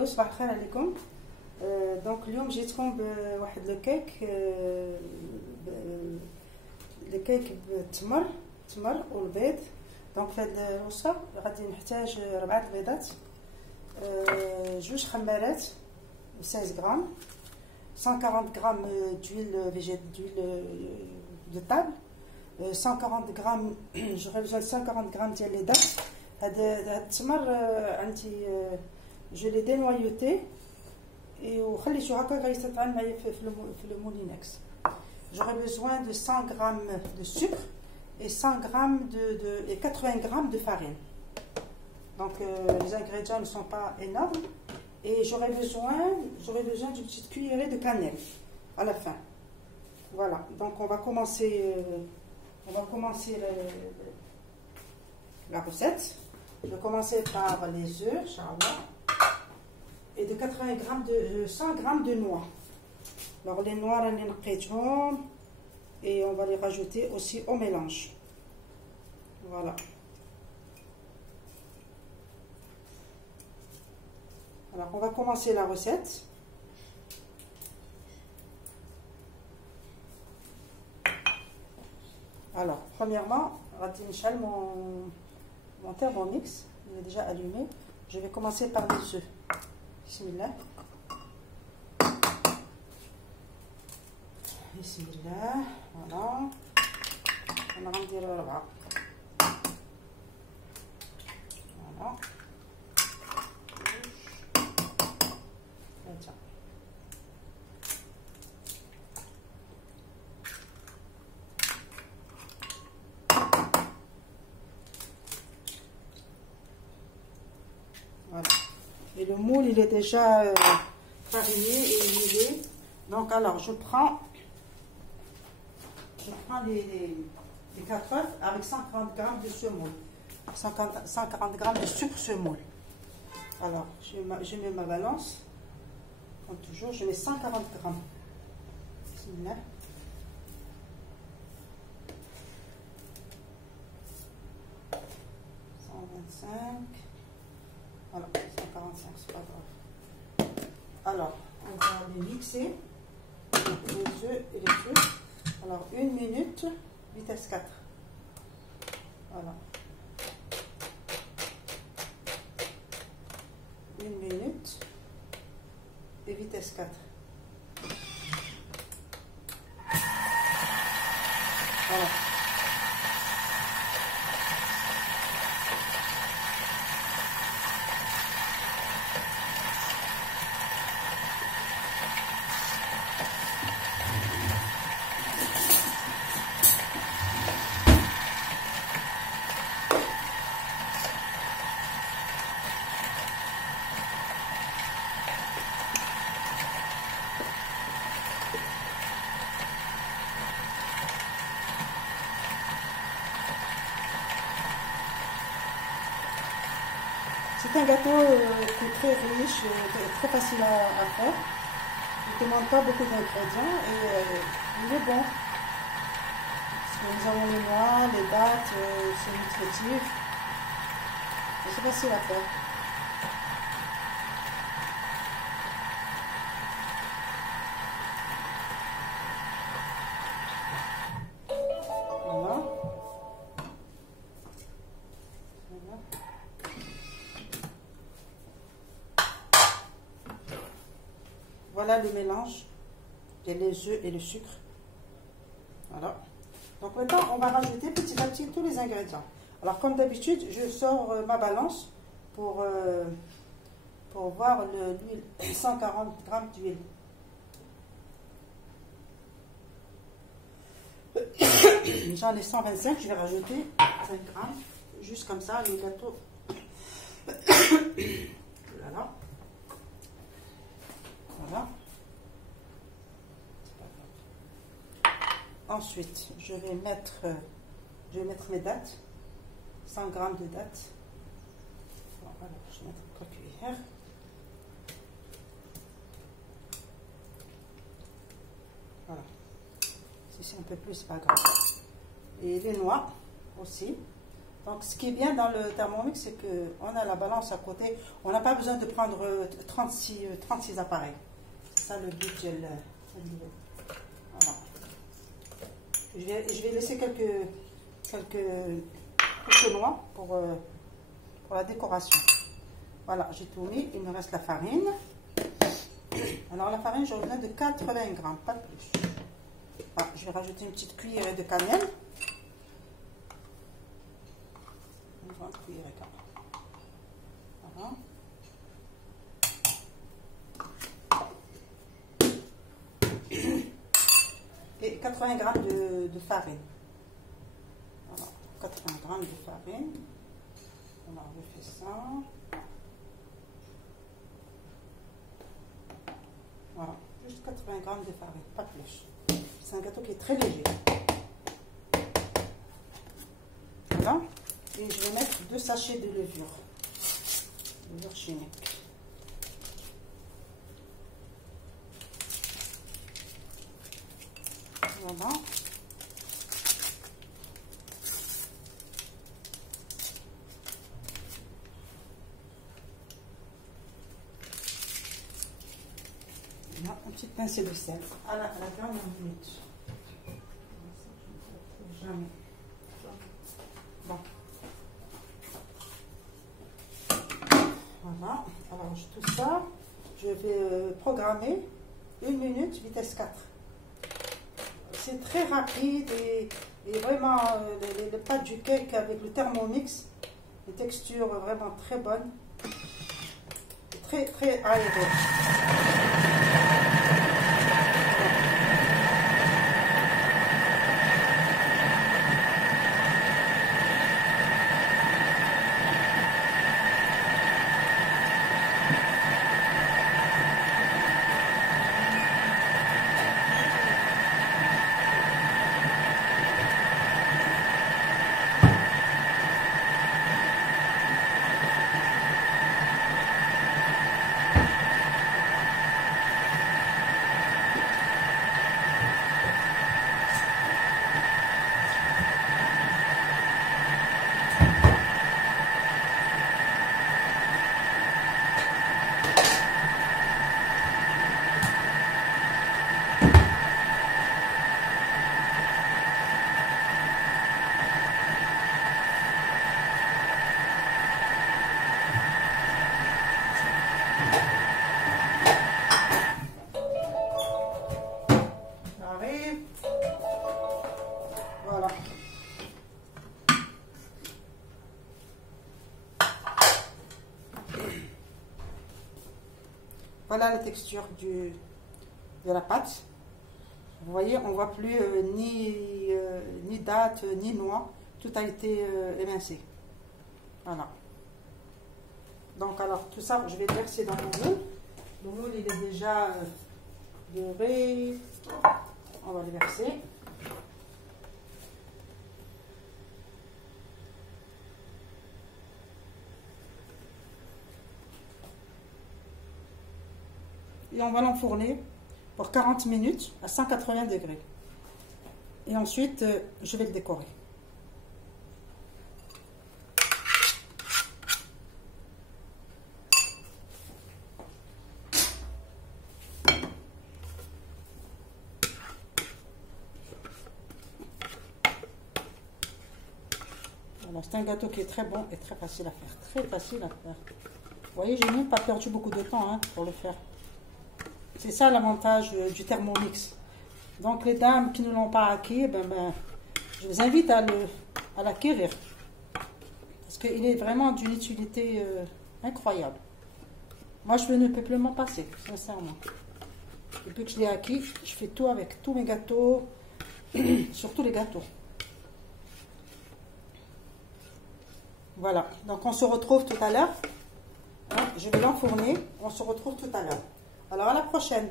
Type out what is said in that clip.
الو صباح الخير عليكم. دونك اليوم جيتكم بواحد لو كيك بالتمر والبيض. دونك في هذه الوصفه غادي نحتاج 4 البيضات، 2 خمارات 16 غرام، 140 غرام d'huile de table، 140 غرام j'aurais besoin de 140 غرام ديال لي دات. هذا التمر عندي je l'ai dénoyauté وخليته هكا غيتطعم معايا في المولينكس. J'aurais besoin de 100 grammes de sucre et 100 grammes et 80 grammes de farine. Donc les ingrédients ne sont pas énormes et j'aurais besoin d'une petite cuillerée de cannelle à la fin. Voilà, donc on va commencer la recette. Je vais commencer par les œufs, Inch'Allah, et de 100 grammes de noix. Alors les noix, on les naqitهم et on va les rajouter aussi au mélange. Voilà. Alors on va commencer la recette. Alors premièrement, mon thermomix, il est déjà allumé. Je vais commencer par les œufs. Bismillah. Bismillah. Voilà. On va remplir le bras. Voilà. Voilà. Et le moule, il est déjà fariné et huilé. Donc, alors, je prends les 4 œufs avec 140 grammes de semoule. 140 grammes de sucre semoule. Alors, je mets ma balance. Comme toujours, je mets 140 grammes. Bismillah. Voilà, 145, c'est pas grave. Alors, on va les mixer, les œufs et les œufs. Alors, 1 minute, vitesse 4. Voilà. 1 minute et vitesse 4. Voilà. C'est un gâteau qui est très riche, très facile à faire. Il ne demande pas beaucoup d'ingrédients et il est bon. Parce que nous avons les noix, les dattes, c'est nutritif. C'est facile à faire. Voilà. Voilà le mélange de les œufs et le sucre. Voilà. Donc maintenant, on va rajouter petit à petit tous les ingrédients. Alors comme d'habitude, je sors ma balance pour voir l'huile. 140 grammes d'huile. J'en ai 125, je vais rajouter 5 grammes. Juste comme ça, le gâteau. Voilà. Voilà. Ensuite, je vais mettre mes dattes, 100 grammes de dattes. Voilà, je vais mettre une cuillère. Voilà. Si c'est un peu plus, c'est pas grave. Et les noix aussi. Donc ce qui est bien dans le Thermomix, c'est qu'on a la balance à côté. On n'a pas besoin de prendre 36 appareils. C'est ça le but. Voilà. Je vais laisser quelques noix pour la décoration. Voilà, j'ai tout mis. Il me reste la farine. Alors la farine, j'aurai besoin de 80 grammes, pas plus. Voilà, je vais rajouter une petite cuillerée de cannelle. Une grande cuillerée de cannelle. Voilà. Et 80 grammes de farine. Voilà, 80 grammes de farine. Voilà, je fais ça. Voilà, juste 80 grammes de farine, pas plus. C'est un gâteau qui est très léger. Voilà. Et je vais mettre 2 sachets de levure. Levure chimique. Voilà. Une petite pincée de sel à la dernière minute. Jamais. Bon. Voilà. Alors, tout ça, je vais programmer 1 minute, vitesse 4. C'est très rapide et vraiment, les pâtes du cake avec le Thermomix, les textures vraiment très bonnes. Très, très aérées. Voilà. Voilà la texture de la pâte. Vous voyez, on ne voit plus ni date, ni noix. Tout a été émincé. Voilà. Donc, alors, tout ça, je vais le verser dans le moule. Le moule, il est déjà doré. On va le verser. Et on va l'enfourner pour 40 minutes à 180 degrés. Et ensuite, je vais le décorer. Voilà, c'est un gâteau qui est très bon et très facile à faire. Très facile à faire. Vous voyez, j'ai même pas perdu beaucoup de temps pour le faire. C'est ça l'avantage du Thermomix. Donc les dames qui ne l'ont pas acquis, je vous invite à l'acquérir. Parce qu'il est vraiment d'une utilité incroyable. Moi, je ne peux plus m'en passer, sincèrement. Depuis que je l'ai acquis, je fais tout avec tous mes gâteaux, surtout les gâteaux. Voilà, donc on se retrouve tout à l'heure. Je vais l'enfourner, on se retrouve tout à l'heure. Alors à la prochaine.